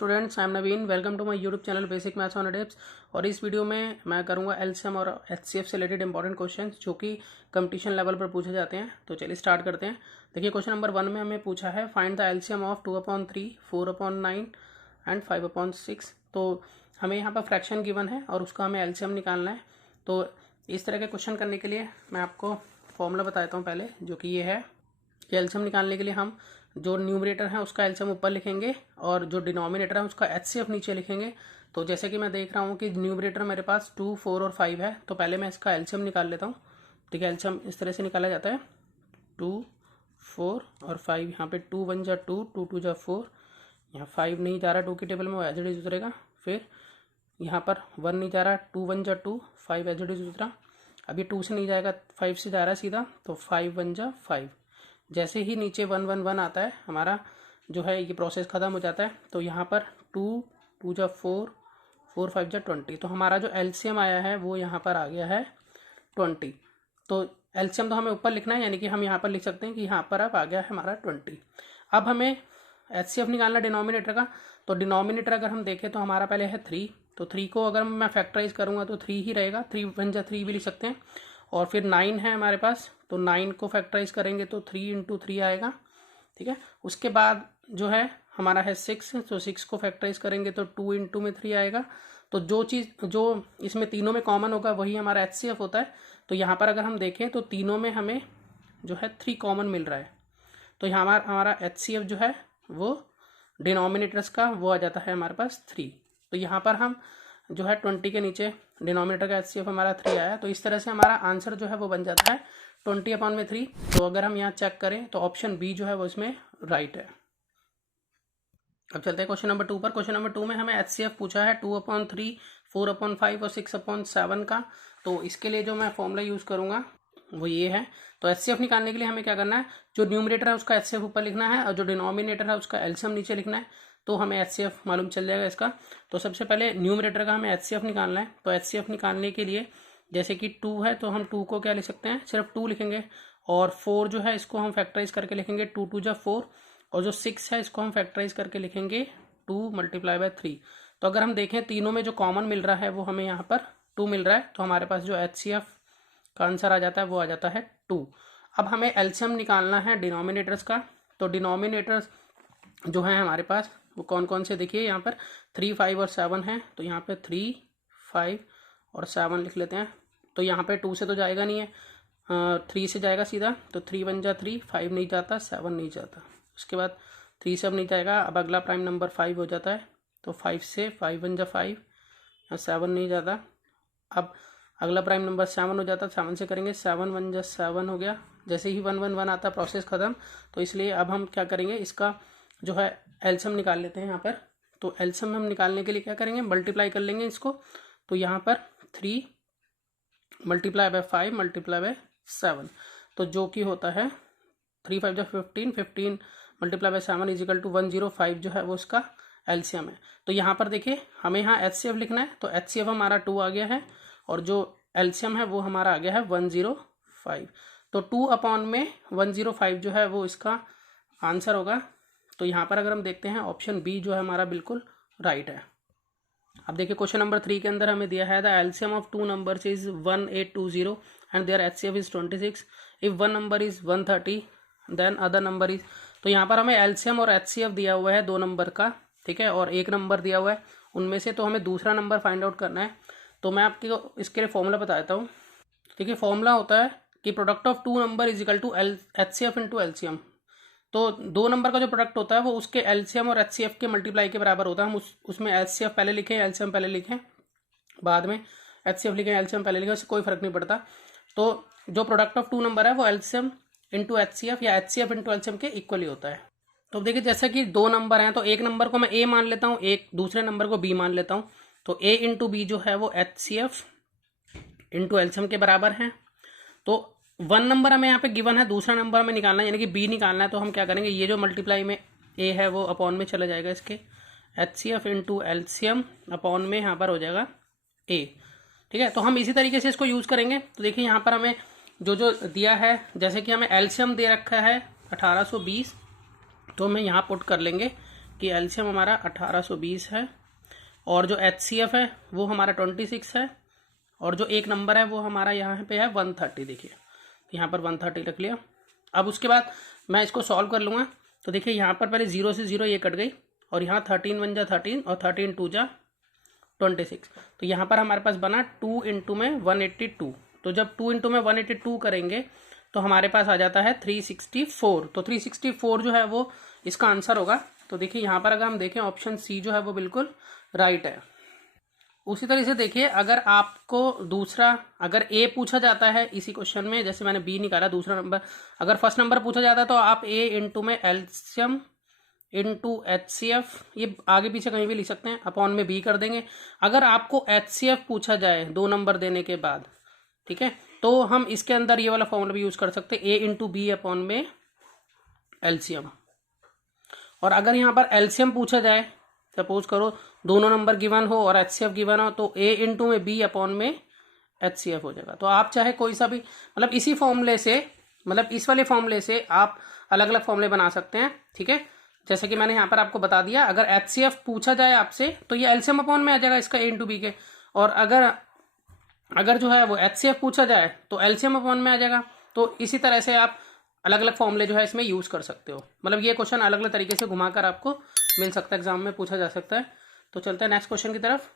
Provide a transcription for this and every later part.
Students, I am Naveen. Welcome to my YouTube channel basic maths on tips. और इस video में मैं करूंगा एलसीएम और एचसीएफ से रिलेटेड इंपॉर्टेंट क्वेश्चंस जो कि कंपटीशन लेवल पर पूछे जाते हैं। तो चलिए स्टार्ट करते हैं। देखिए, क्वेश्चन नंबर 1 में हमें पूछा है find the LCM of 2/3, 4/9 and 5/6। तो हमें यहाँ पर फ्रैक्शन गिवन है और उसका हमें एलसीएम निकालना है। तो इस तरह के क्वेश्चन करने के लिए मैं आपको फॉर्मूला बता देता हूँ पहले, जो कि ये है कि एलसीएम निकालने के लिए हम जो न्यूमरेटर है उसका एलसीएम ऊपर लिखेंगे और जो डिनोमिनेटर है उसका एचसीएफ नीचे लिखेंगे। तो जैसे कि मैं देख रहा हूँ कि न्यूमरेटर मेरे पास 2, 4 और 5 है, तो पहले मैं इसका एलसीएम निकाल लेता हूँ। ठीक है, एलसीएम इस तरह से निकाला जाता है 2, 4 और 5। यहाँ पे 2 1 जा 2, 2 2 जा 4, यहाँ 5 नहीं जा रहा 2 की टेबल में, वो एज इट इज उतरेगा। फिर यहाँ पर 1 नहीं जा रहा, 2 1 जा 2, 5 एज इट इज उतरा। अब ये 2 से नहीं जाएगा, 5 से जा रहा है सीधा, तो 5 1 जा 5। जैसे ही नीचे 1 1 1 आता है, हमारा जो है ये प्रोसेस ख़त्म हो जाता है। तो यहाँ पर 2 2 जा 4, 4 5 जा 20। तो हमारा जो एलसीएम आया है वो यहाँ पर आ गया है 20। तो एलसीएम तो हमें ऊपर लिखना है, यानी कि हम यहाँ पर लिख सकते हैं कि यहाँ पर अब आ गया है हमारा 20। अब हमें एचसीएफ निकालना डिनोमिनेटर का। तो डिनोमिनेटर अगर हम देखें तो हमारा पहले है 3। तो 3 को अगर मैं फैक्टराइज करूँगा तो 3 ही रहेगा, 3 1 जा 3 भी लिख सकते हैं। और फिर 9 है हमारे पास, तो 9 को फैक्टराइज करेंगे तो 3 × 3 आएगा। ठीक है, उसके बाद जो है हमारा है 6, तो 6 को फैक्टराइज करेंगे तो 2 × 3 आएगा। तो जो चीज़ जो इसमें तीनों में कॉमन होगा वही हमारा एचसीएफ होता है। तो यहाँ पर अगर हम देखें तो तीनों में हमें जो है 3 कॉमन मिल रहा है। तो यहाँ हमारा एचसीएफ जो है वो डिनोमिनेटर्स का वो आ जाता है हमारे पास 3। तो यहाँ पर हम जो है 20 के नीचे डिनोमिनेटर का एचसीएफ हमारा 3 आया। तो इस तरह से हमारा आंसर जो है वो बन जाता है 20/3। तो अगर हम यहाँ चेक करें तो ऑप्शन बी जो है वो इसमें राइट है। अब चलते हैं क्वेश्चन नंबर 2 पर। क्वेश्चन नंबर 2 में हमें एचसीएफ पूछा है 2/3, 4/5 और 6/7 का। तो इसके लिए जो मैं फॉर्मूला यूज़ करूँगा वो ये है। तो एचसीएफ निकालने के लिए हमें क्या करना है, जो न्यूमरेटर है उसका एचसीएफ ऊपर लिखना है और जो डिनोमिनेटर है उसका एलसीएम नीचे लिखना है। तो हमें एचसीएफ मालूम चल जाएगा इसका। तो सबसे पहले न्यूमरेटर का हमें एचसीएफ निकालना है। तो एचसीएफ निकालने के लिए जैसे कि 2 है तो हम 2 को क्या लिख सकते हैं, सिर्फ 2 लिखेंगे। और 4 जो है इसको हम फैक्टराइज करके लिखेंगे 2 2 जा 4। और जो 6 है इसको हम फैक्टराइज करके लिखेंगे 2 × 3। तो अगर हम देखें तीनों में जो कॉमन मिल रहा है वो हमें यहाँ पर 2 मिल रहा है। तो हमारे पास जो एचसीएफ का आंसर आ जाता है वो आ जाता है 2। अब हमें एलसीएम निकालना है डिनोमिनेटर्स का। तो डिनोमिनेटर्स जो है हमारे पास वो कौन कौन से, देखिए यहाँ पर 3 5 और 7 है। तो यहाँ पे 3 5 और 7 लिख लेते हैं। तो यहाँ पे 2 से तो जाएगा नहीं है, 3 से जाएगा सीधा। तो 3 1 जा 3, 5 नहीं जाता, 7 नहीं जाता। उसके बाद 3 से अब नहीं जाएगा। अब अगला प्राइम नंबर 5 हो जाता है। तो 5 से 5 1 जा 5, 7 नहीं जाता। अब अगला प्राइम नंबर 7 हो जाता, 7 से करेंगे 7 1 जा 7 हो गया। जैसे ही 1 1 1 आता प्रोसेस ख़त्म। तो इसलिए अब हम क्या करेंगे, इसका जो है एलसीएम निकाल लेते हैं यहाँ पर। तो एलसीएम हम निकालने के लिए क्या करेंगे, मल्टीप्लाई कर लेंगे इसको। तो यहाँ पर 3 × 5 × 7, तो जो कि होता है 3 5 जा 15, 15 × 7 = 105 जो है वो उसका एलसीएम है। तो यहाँ पर देखिए हमें यहाँ एचसीएफ लिखना है। तो एचसीएफ हमारा 2 आ गया है और जो एलसीएम है वो हमारा आ गया है 105। तो 2/105 जो है वो इसका आंसर होगा। तो यहाँ पर अगर हम देखते हैं ऑप्शन बी जो है हमारा बिल्कुल राइट है। अब देखिए क्वेश्चन नंबर 3 के अंदर हमें दिया है the LCM of 2 numbers is 1820 and their HCF is 26। If one number is 130 then other number is. तो यहाँ पर हमें एलसीएम और एचसीएफ दिया हुआ है 2 नंबर का, ठीक है, और 1 नंबर दिया हुआ है। उनमें से तो हमें दूसरा नंबर फाइंड आउट करना है। तो मैं आपको इसके लिए फॉर्मूला बता देता हूँ। देखिए फॉर्मूला होता है कि product of 2 number is equal to HCF × LCM. तो 2 नंबर का जो प्रोडक्ट होता है वो उसके एलसीएम और एचसीएफ के मल्टीप्लाई के बराबर होता है। हम उसमें एचसीएफ पहले लिखें, एलसीएम पहले लिखें, बाद में एचसीएफ लिखें, एलसीएम पहले लिखें, उससे कोई फर्क नहीं पड़ता। तो जो प्रोडक्ट ऑफ 2 नंबर है वो एलसीएम × एचसीएफ या एचसीएफ × एलसीएम के इक्वली होता है। तो देखिए जैसा कि 2 नंबर हैं तो एक नंबर को मैं ए मान लेता हूँ, एक दूसरे नंबर को बी मान लेता हूँ। तो ए × बी जो है वो एचसीएफ × एलसीएम के बराबर है। तो 1 नंबर हमें यहाँ पे गिवन है, दूसरा नंबर हमें निकालना है यानी कि बी निकालना है। तो हम क्या करेंगे, ये जो मल्टीप्लाई में ए है वो अपॉन में चला जाएगा इसके, एचसीएफ × एलसीएम अपॉन में यहाँ पर हो जाएगा ए। ठीक है, तो हम इसी तरीके से इसको यूज़ करेंगे। तो देखिए यहाँ पर हमें जो जो दिया है, जैसे कि हमें एलसीएम दे रखा है 1820, तो हमें यहाँ पुट कर लेंगे कि एलसीएम हमारा 1820 है और जो एचसीएफ है वो हमारा 26 है और जो एक नंबर है वो हमारा यहाँ पे है 130। देखिए यहाँ पर 130 रख लिया। अब उसके बाद मैं इसको सॉल्व कर लूँगा। तो देखिए यहाँ पर पहले 0 से 0 ये कट गई और यहाँ 13 1 जा 13 और 13 2 जा 26। तो यहाँ पर हमारे पास बना 2 इंटू में 182। तो जब 2 इंटू में 182 करेंगे तो हमारे पास आ जाता है 364। तो 364 जो है वो इसका आंसर होगा। तो देखिए यहाँ पर अगर हम देखें ऑप्शन सी जो है वो बिल्कुल राइट है। उसी तरह से देखिए अगर आपको दूसरा अगर ए पूछा जाता है इसी क्वेश्चन में, जैसे मैंने बी निकाला दूसरा नंबर, अगर फर्स्ट नंबर पूछा जाता है तो आप ए इंटू में एलसीएम इंटू एचसीएफ, ये आगे पीछे कहीं भी लिख सकते हैं, अपॉन में बी कर देंगे। अगर आपको एचसीएफ पूछा जाए 2 नंबर देने के बाद, ठीक है, तो हम इसके अंदर ये वाला फॉर्मूला भी यूज कर सकते हैं, ए इंटू बी अपॉन में एलसीएम। और अगर यहाँ पर एलसीएम पूछा जाए, सपोज करो दोनों नंबर गिवन हो और एचसीएफ गिवन हो, तो ए इंटू में बी अपॉन में एचसीएफ हो जाएगा। तो आप चाहे कोई सा भी मतलब इसी फॉर्मूले से, मतलब इस वाले फॉर्मूले से आप अलग अलग फॉर्मूले बना सकते हैं, ठीक है। जैसे कि मैंने यहाँ पर आपको बता दिया, अगर एचसीएफ पूछा जाए आपसे तो ये एलसीएम अपॉन में आ जाएगा इसका ए इंटू बी के, और अगर जो है वो एचसीएफ पूछा जाए तो एलसीएम अपॉन में आ जाएगा। तो इसी तरह से आप अलग अलग फॉर्मूले जो है इसमें यूज कर सकते हो। मतलब ये क्वेश्चन अलग अलग तरीके से घुमाकर आपको मिल सकता है, एग्जाम में पूछा जा सकता है। तो चलते हैं नेक्स्ट क्वेश्चन की तरफ।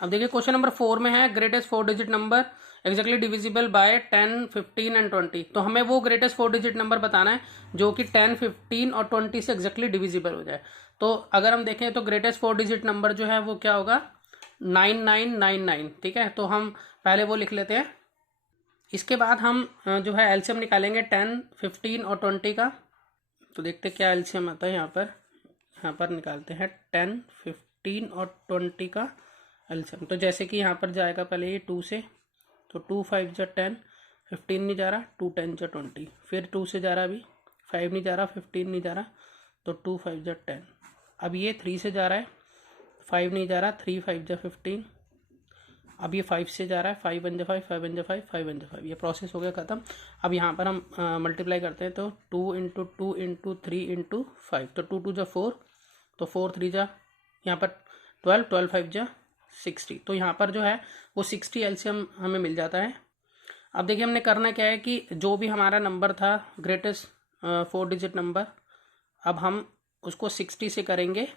अब देखिए क्वेश्चन नंबर 4 में है greatest 4 digit number exactly divisible by 10, 15 and 20। तो हमें वो ग्रेटेस्ट 4 डिजिट नंबर बताना है जो कि 10, 15 और 20 से एक्जैक्टली डिविजिबल हो जाए। तो अगर हम देखें तो ग्रेटेस्ट 4 डिजिट नंबर जो है वो क्या होगा, 9999, ठीक है। तो हम पहले वो लिख लेते हैं। इसके बाद हम जो है एलसीएम निकालेंगे 10, 15 और 20 का। तो देखते क्या एलसीएम आता है। यहाँ पर निकालते हैं 10, 15 और 20 का एलसीएम। तो जैसे कि यहाँ पर जाएगा पहले ये 2 से, तो 2 5 जा 10, 15 नहीं जा रहा, 2 10 जा 20, फिर 2 से जा रहा, अभी 5 नहीं जा रहा, 15 नहीं जा रहा, तो 2 5 जा 10। अब ये 3 से जा रहा है, 5 नहीं जा रहा, 3 5 जा 15। अब ये 5 से जा रहा है, 5 1 जा 5, 5 1 जा 5, 5 1 जा 5। ये प्रोसेस हो गया ख़त्म। अब यहाँ पर हम मल्टीप्लाई करते हैं, तो 2 इंटू 2 इंटू 3 इंटू 5, तो 2 2 जा 4, तो 4 3 जा यहाँ पर 12, 12 5 जा 60। तो यहाँ पर जो है वो 60 एलसीएम हमें मिल जाता है। अब देखिए हमने करना क्या है कि जो भी हमारा नंबर था ग्रेटेस्ट 4 डिजिट नंबर, अब हम उसको 60 से करेंगे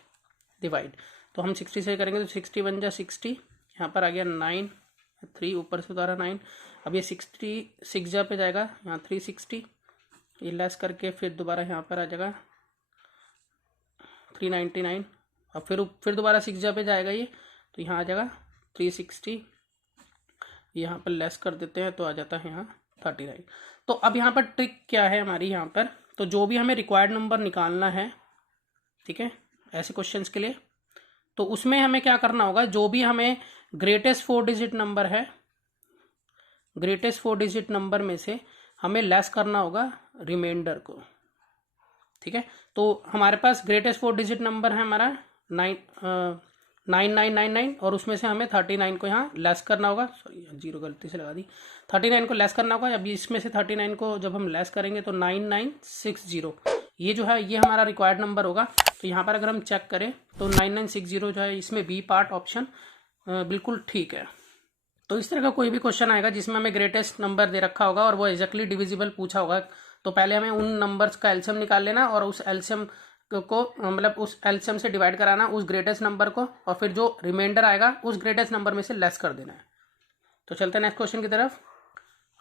डिवाइड। तो हम 60 से करेंगे तो 60 1 जा 60, यहाँ पर आ गया 9, 3 ऊपर से उतारा 9। अब ये 66 जा पे जाएगा, यहाँ 360, ये लेस करके फिर दोबारा यहाँ पर आ जाएगा 399। अब फिर दोबारा 6 जा पे जाएगा ये, तो यहाँ आ जाएगा 360, यहाँ पर लेस कर देते हैं तो आ जाता है यहाँ 39। तो अब यहाँ पर ट्रिक क्या है हमारी, यहाँ पर तो जो भी हमें रिक्वायर्ड नंबर निकालना है, ठीक है, ऐसे क्वेश्चंस के लिए, तो उसमें हमें क्या करना होगा, जो भी हमें ग्रेटेस्ट 4 डिजिट नंबर है, ग्रेटेस्ट 4 डिजिट नंबर में से हमें लेस करना होगा रिमाइंडर को, ठीक है। तो हमारे पास ग्रेटेस्ट 4 डिजिट नंबर है हमारा 9999 और उसमें से हमें 39 को यहाँ लेस करना होगा। सॉरी 0 गलती से लगा दी, 39 को लेस करना होगा। अब इसमें से 39 को जब हम लेस करेंगे तो 9960, ये जो है ये हमारा रिक्वायर्ड नंबर होगा। तो यहाँ पर अगर हम चेक करें तो 9960 जो है इसमें बी पार्ट ऑप्शन बिल्कुल ठीक है। तो इस तरह का कोई भी क्वेश्चन आएगा जिसमें हमें ग्रेटेस्ट नंबर दे रखा होगा और वो एग्जैक्टली डिविजिबल पूछा होगा, तो पहले हमें उन नंबर्स का एलसीएम निकाल लेना और उस एलसीएम को मतलब उस एलसीएम से डिवाइड कराना उस ग्रेटेस्ट नंबर को, और फिर जो रिमाइंडर आएगा उस ग्रेटेस्ट नंबर में से लेस कर देना है। तो चलते हैं नेक्स्ट क्वेश्चन की तरफ।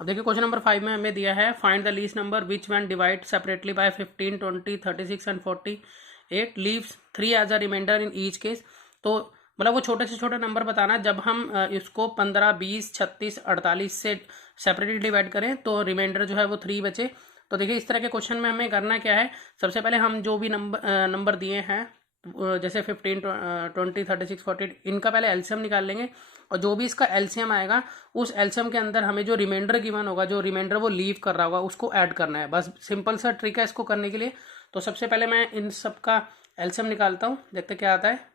अब देखिए क्वेश्चन नंबर 5 में हमें दिया है find the least number which when divide separately by 15, 20, 36 and 48 leaves 3 as a remainder in each case. तो मतलब वो छोटे से छोटे नंबर बताना जब हम इसको 15, 20, 36, 48 से सेपरेटली डिवाइड करें तो रिमाइंडर जो है वो 3 बचे। तो देखिए इस तरह के क्वेश्चन में हमें करना क्या है, सबसे पहले हम जो भी नंबर दिए हैं जैसे 15, 20, 36, 48, इनका पहले एलसीएम निकाल लेंगे और जो भी इसका एलसीएम आएगा उस एलसीएम के अंदर हमें जो रिमाइंडर गिवन होगा, जो रिमाइंडर वो लीव कर रहा होगा, उसको ऐड करना है। बस सिंपल सा ट्रिक है इसको करने के लिए। तो सबसे पहले मैं इन सब का एलसीएम निकालता हूँ, देखते क्या आता है।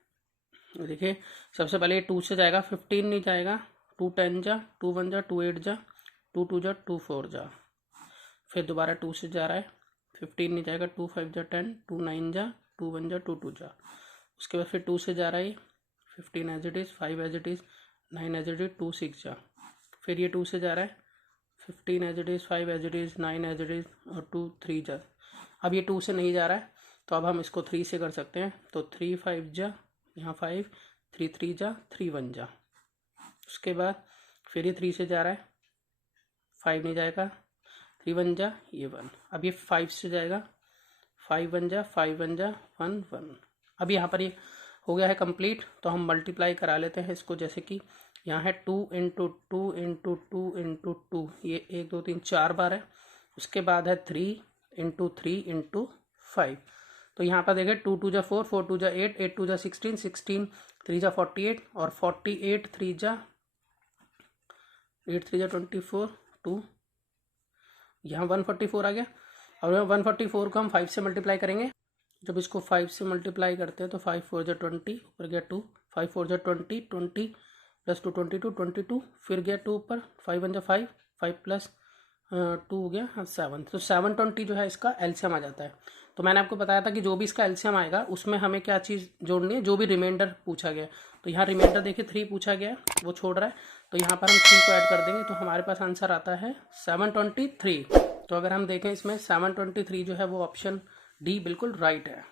देखिए सबसे पहले 2 से जाएगा, 15 नहीं जाएगा, 2 10 जा, 2 1 जा, 2 8 जा, 2 2 जा, 2 4 जा, फिर दोबारा 2 से जा रहा है, 15 नहीं जाएगा, 2 5 जा 10, 2 9 जा, 2 1 जा, 2 2 जा, उसके बाद फिर 2 से जा रहा है 15 as it is, 5 as it is, 9 as it is, 2 6 जा, फिर ये 2 से जा रहा है 15 as it is, 5 as it is, 9 as it is और 2 3 जा। अब ये 2 से नहीं जा रहा है तो अब हम इसको 3 से कर सकते हैं। तो 3 5 जा, यहाँ 5, 3 3 जा, 3 1 जा। उसके बाद फिर ये 3 से जा रहा है, 5 नहीं जाएगा, 3 1 जा, ये 1। अब ये 5 से जाएगा, 5 1 जा, 5 1 जा, 1 1। अब यहाँ पर ये हो गया है कंप्लीट। तो हम मल्टीप्लाई करा लेते हैं इसको, जैसे कि यहाँ है 2 इंटू 2 इंटू 2 इंटू 2, ये 1 2 3 4 बार है। उसके बाद है 3 इंटू 3 इंटू 5। तो यहाँ पर देखें 2 2 जा 4, 4 2 जा 8, 8 2 जा 16, 16 3 जा 48 और 48 3 जा 8 3 जा 24, 2 यहाँ 144 आ गया। और 144 को हम 5 से मल्टीप्लाई करेंगे। जब इसको 5 से मल्टीप्लाई करते हैं तो 5 4 जा 20, ऊपर गया 2, 5 4 जा 20, 20 प्लस 2 22, 22, फिर गया 2 ऊपर, 5 1 जा 5, 5 प्लस 2 हो गया, हाँ 7। तो 720 जो है इसका एलसीएम आ जाता है। तो मैंने आपको बताया था कि जो भी इसका एलसीएम आएगा उसमें हमें क्या चीज़ जोड़नी है, जो भी रिमाइंडर पूछा गया। तो यहाँ रिमाइंडर देखिए 3 पूछा गया है, वो छोड़ रहा है, तो यहाँ पर हम 3 को ऐड कर देंगे तो हमारे पास आंसर आता है 723। तो अगर हम देखें इसमें 723 जो है वो ऑप्शन डी बिल्कुल राइट है।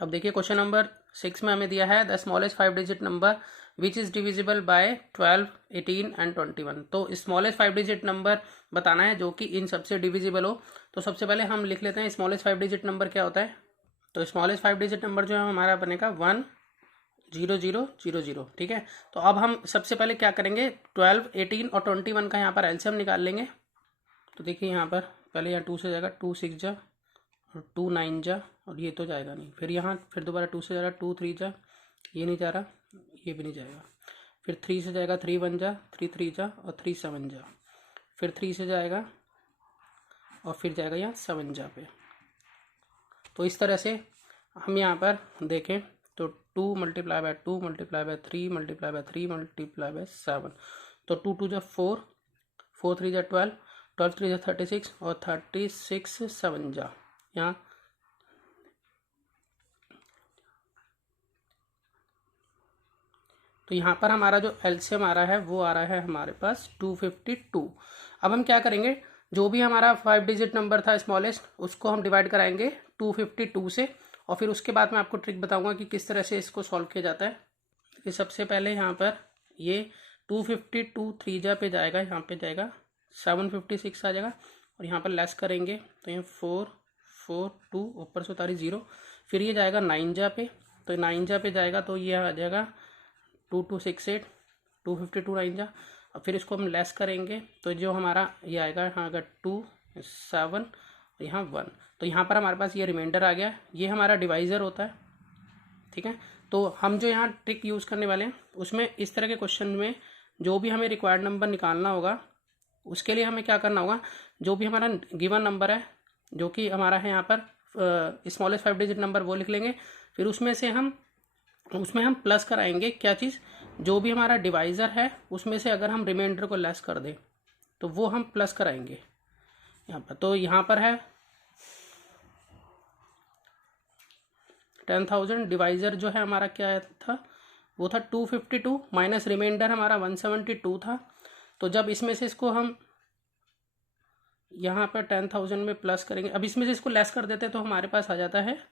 अब देखिए क्वेश्चन नंबर 6 में हमें दिया है the smallest 5 digit number which is divisible by 12, 18 and 21। तो स्मॉलेस्ट 5 डिजिट नंबर बताना है जो कि इन सबसे डिविजिबल हो। तो सबसे पहले हम लिख लेते हैं स्मॉलेस्ट 5 डिजिट नंबर क्या होता है। तो स्मॉलेस्ट 5 डिजिट नंबर जो है हमारा बनेगा 1 0 0 0 0, ठीक है। तो अब हम सबसे पहले क्या करेंगे, 12, 18 और 21 का यहाँ पर एलसीएम निकाल लेंगे। तो देखिए यहाँ पर पहले यहाँ 2 से जाएगा, 2 6 जा और 2 9 जा, और ये तो जाएगा नहीं। फिर यहाँ फिर दोबारा 2 से जा रहा, 2 3 जा, ये नहीं जा रहा, ये भी नहीं जाएगा। फिर 3 से जाएगा, 3 1 जा, 3 3 जा और 3 7 जा। फिर 3 से जाएगा और फिर जाएगा यहाँ 7 जा पे। तो इस तरह से हम यहाँ पर देखें तो 2 multiply by 2 multiply by 3 multiply by 3 multiply by 7। तो 2 2 जा 4, 4 3 जा 12, 12 3 जा 36 और 36 7 जा। यहाँ तो यहाँ पर हमारा जो एलसीएम आ रहा है वो आ रहा है हमारे पास 252। अब हम क्या करेंगे, जो भी हमारा 5 डिजिट नंबर था स्मॉलेस्ट, उसको हम डिवाइड कराएंगे 252 से, और फिर उसके बाद मैं आपको ट्रिक बताऊंगा कि किस तरह से इसको सॉल्व किया जाता है। कि सबसे पहले यहाँ पर ये 252 3 जा पे जाएगा, यहाँ पे जाएगा 756 आ जाएगा, और यहाँ पर लेस करेंगे तो ये 4 4 2 ऊपर से उतारी 0। फिर ये जाएगा 9 जा पे, तो 9 जा पे जाएगा तो ये आ जाएगा 2268, 252 9 जा। अब फिर इसको हम लेस करेंगे तो जो हमारा ये आएगा, यहाँ आएगा 2 7 यहाँ 1। तो यहाँ पर हमारे पास ये रिमाइंडर आ गया, ये हमारा डिवाइज़र होता है, ठीक है। तो हम जो यहाँ ट्रिक यूज़ करने वाले हैं उसमें इस तरह के क्वेश्चन में जो भी हमें रिक्वायर्ड नंबर निकालना होगा, उसके लिए हमें क्या करना होगा, जो भी हमारा गिवन नंबर है जो कि हमारा है यहाँ पर स्मॉलेस्ट 5 डिजिट नंबर, वो लिख लेंगे। फिर उसमें हम प्लस कराएंगे क्या चीज़, जो भी हमारा डिवाइज़र है उसमें से अगर हम रिमाइंडर को लेस कर दें तो वो हम प्लस कराएंगे यहाँ पर। तो यहाँ पर है 10,000, डिवाइज़र जो है हमारा क्या था, वो था 252 माइनस रिमाइंडर हमारा 172 था। तो जब इसमें से इसको हम यहाँ पर 10,000 में प्लस करेंगे, अब इसमें से इसको लेस कर देते हैं तो हमारे पास आ जाता है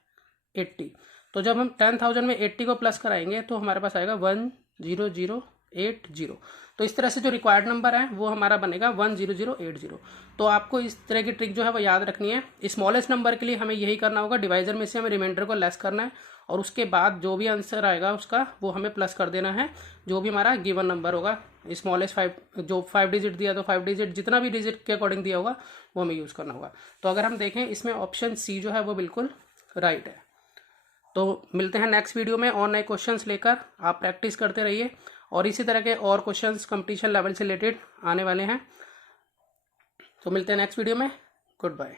80। तो जब हम 10,000 में 80 को प्लस कराएंगे तो हमारे पास आएगा 10080। तो इस तरह से जो रिक्वायर्ड नंबर है वो हमारा बनेगा 10080। तो आपको इस तरह की ट्रिक जो है वो याद रखनी है। स्मॉलेस्ट नंबर के लिए हमें यही करना होगा, डिवाइजर में से हमें रिमाइंडर को लेस करना है और उसके बाद जो भी आंसर आएगा उसका वो हमें प्लस कर देना है, जो भी हमारा गिवन नंबर होगा। स्मॉलेस्ट 5 जो 5 डिजिट दिया तो 5 डिजिट जितना भी डिजिट के अकॉर्डिंग दिया होगा वो हमें यूज़ करना होगा। तो अगर हम देखें इसमें ऑप्शन सी जो है वो बिल्कुल राइट है। तो मिलते हैं नेक्स्ट वीडियो में और नए क्वेश्चंस लेकर, आप प्रैक्टिस करते रहिए और इसी तरह के और क्वेश्चंस कंपटीशन लेवल से रिलेटेड आने वाले हैं। तो मिलते हैं नेक्स्ट वीडियो में, गुड बाय।